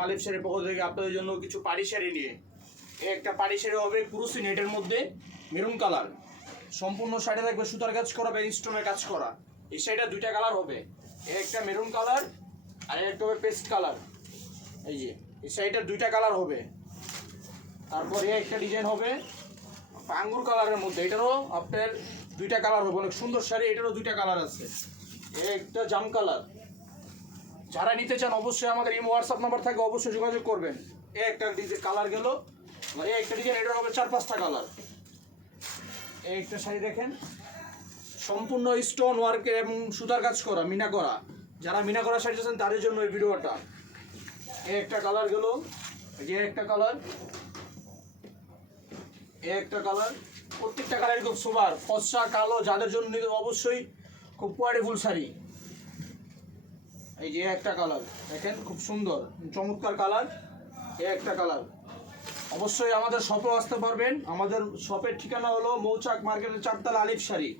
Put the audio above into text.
মালিক শাড়ির পক্ষ থেকে আপনাদের জন্য কিছু পাড়ি শাড়ি নিয়ে। একটা পাড়ি শাড়ি হবে কুরুসি নেটের মধ্যে মেরুন কালার, সম্পূর্ণ শাড়ি থাকবে সুতার কাজ করা বা স্টোনের কাজ করা। এই শাড়িটা দুইটা কালার হবে, একটা মেরুন কালার আর একটা হবে পেস্ট কালার। এই যে এই শাড়িটা দুইটা কালার হবে। তারপরে একটা ডিজাইন হবে আঙ্গুর কালারের মধ্যে, এটারও আপনার দুইটা কালার হবে, অনেক সুন্দর শাড়ি, এটারও দুইটা কালার আছে। একটা জাম কালার। যারা নিতে চান অবশ্যই আমাদের এই হোয়াটসঅ্যাপ নাম্বার থাকে, অবশ্যই যোগাযোগ করবেন। একটা কালার গেল, একটা ডিজাইন, এটার হবে 4-5টা কালার। এই একটা শাড়ি দেখেন, সম্পূর্ণ স্টোন ওয়ার্কের এবং সুতার কাজ করা, মিনা করা। যারা মিনা করা শাড়ি চাচ্ছেন তাদের জন্য এই ভিডিওটা। এই একটা কালার গেল, যে একটা কালার, একটা কালার, প্রত্যেকটা কালারই খুব সুপার, ফর্সা কালো, যাদের জন্য নিতে অবশ্যই খুব কোয়ালিটিফুল শাড়ি। এই যে একটা কালার দেখেন, খুব সুন্দর চমৎকার কালার। এই একটা কালার। অবশ্যই আমাদের শপেও আসতে পারবেন। আমাদের শপের ঠিকানা হলো মৌচাক মার্কেটের 4তলা আলিফ শাড়ি।